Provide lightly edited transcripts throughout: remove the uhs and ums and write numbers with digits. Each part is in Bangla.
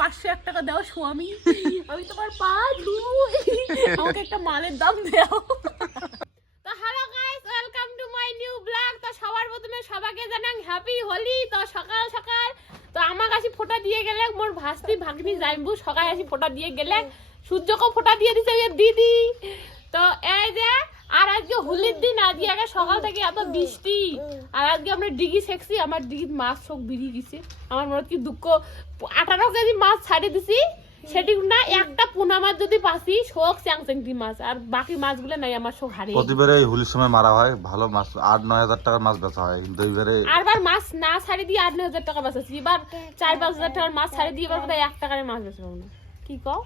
501 টাকা দাও স্বামী, আমি তোমার পা ধুই, আমাকে একটা মালের দাম দাও। তো hello guys, welcome to my new blog. তো সবার প্রথমে সবাইকে জানাই হ্যাপি হোলি। তো সকাল সকাল তো আমার কাছে ফোঁটা দিয়ে গেলে মোর ভাস্তি ভাগ্নি যাইবু, সকাল আসি ফোঁটা দিয়ে গেলে, সূর্যকে ফোঁটা দিয়ে দিছে দিদি। তো এই যে আর আজকে হোলির দিন, আজকে আগে সকাল থেকে এত বৃষ্টি, আর আজকে আমরা ডিগি শেখছি, আমার ডিগির মাছ সব বেরিয়ে গেছে। আমার মনে কি দুঃখ, 18 কেজি মাছ ছাড়ে দিছি, সেটি না একটা পোনা মাছ যদি পাসি শোক চ্যাংচেংটি মাছ, আর বাকি মাছগুলো নাই আমার সব হারিয়ে। প্রতিবারে হোলির সময় মারা হয় ভালো মাছ, 8-9 হাজার টাকার মাছ বেচা হয়, কিন্তু এইবারে আরবার মাছ না ছাড়ি দিয়ে 8-9 হাজার টাকা বেচাচ্ছি, এবার 4-5 হাজার টাকার মাছ ছাড়ি দিয়ে এবার কোথায় 1 টাকার মাছ বেচবো না। কি কও?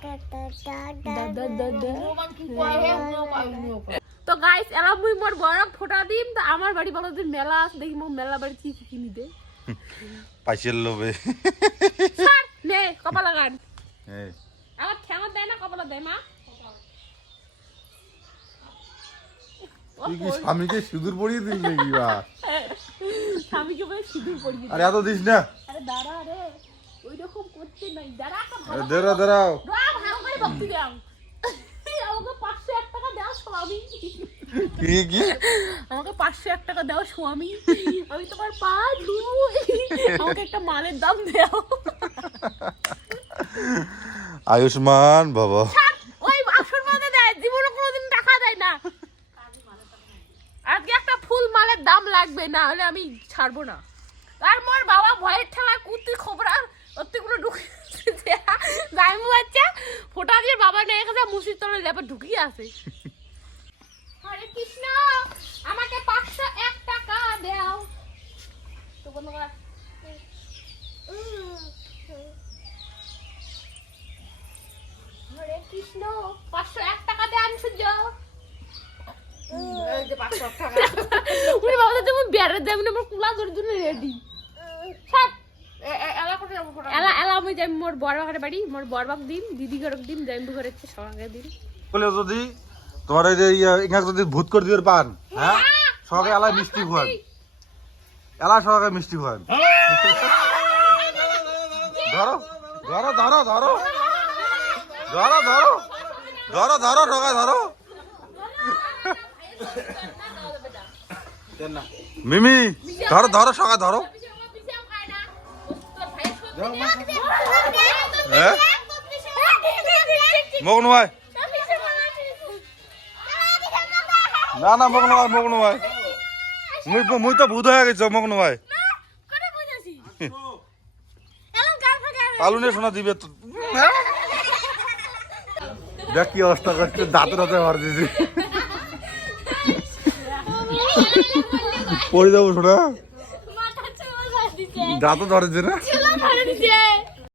তো গাইস এলা মুই মোর বড় ফোটা দিম। তো আমার বাড়ি বলো যে মেলা আছে, দেখি মোর মেলা বাড়ি কি কি কিনি দে পাইছের লোভে নে কপাল লাগান। এই আমার ঠ্যাঙত দেয় না, কপাল দেয় মা। তুই কি স্বামীকে সিঁদুর পরিয়ে দিস নাকি বা? স্বামীকে বলে সিঁদুর পরিয়ে আরে এত দিস না। আরে দাঁড়া রে, ওই রকম করতে নাই, দাঁড়া একটা ভালো দাঁড়াও দাঁড়াও, ভালো করে ভক্তি দাও। আমাকে 501 টাকা দাও স্বামী, কি কি আমাকে 501 টাকা দাও স্বামী, আমি তোমার পা ধুই, আমাকে একটা মালের দাম দাও। আয়ুষ্মান বাবা, ওই আসল মালে দেয়, জীবনে কোনোদিন টাকা দেয় না। আজকে একটা ফুল মালের দাম লাগবে, না হলে আমি ছাড়বো না। আর মোর বাবা ভয়ের ঠেলা কুত্তি খবরা অতগুলো ঢুকে যাইমু বাচ্চা ফোটা দিয়ে বাবা নিয়ে গেছে মুসির তলে লেপে ঢুকিয়ে আছে। হরে কৃষ্ণ, আমাকে 501 টাকা দাও। তো বন্ধুরা হরে কৃষ্ণ, 501 টাকা দে আমি সূর্য। এই যে 501 টাকা। ওরে বাবা তুমি বেরে দেবেন, আমার কুলা ধরে জন্য রেডি। সব এলা এলা আমি যাই মোর বড় ঘরে বাড়ি, মোর বড়বাক দিন, দিদি ঘরে দিন, জাইম্বু ঘরে সকালে দিন। বলে যদি তোমার এই যে ইংরাজ যদি ভূত করে দিবে পান, হ্যাঁ সকালে এলাই মিষ্টি খাওয়ান, এলা সকালে মিষ্টি খাওয়ান। ধরো ধরো ধরো ধরো ধরো ধরো ধরো ধরো সকালে ধরো। মিমি ধরো ধরো সকালে ধরো। হ্যাঁ মগ্ন ভাই, না না মগ্ন ভাই, মগ্ন ভাই মুই তো ভূত হয়ে গেছে মগ্ন ভাই। পালুনে শোনা দিবে তো, দেখ কি অবস্থা করছে, দাঁতে দাঁতে মার দিছি, পড়ে যাবো শোনা, দাঁতও ধরেছে না।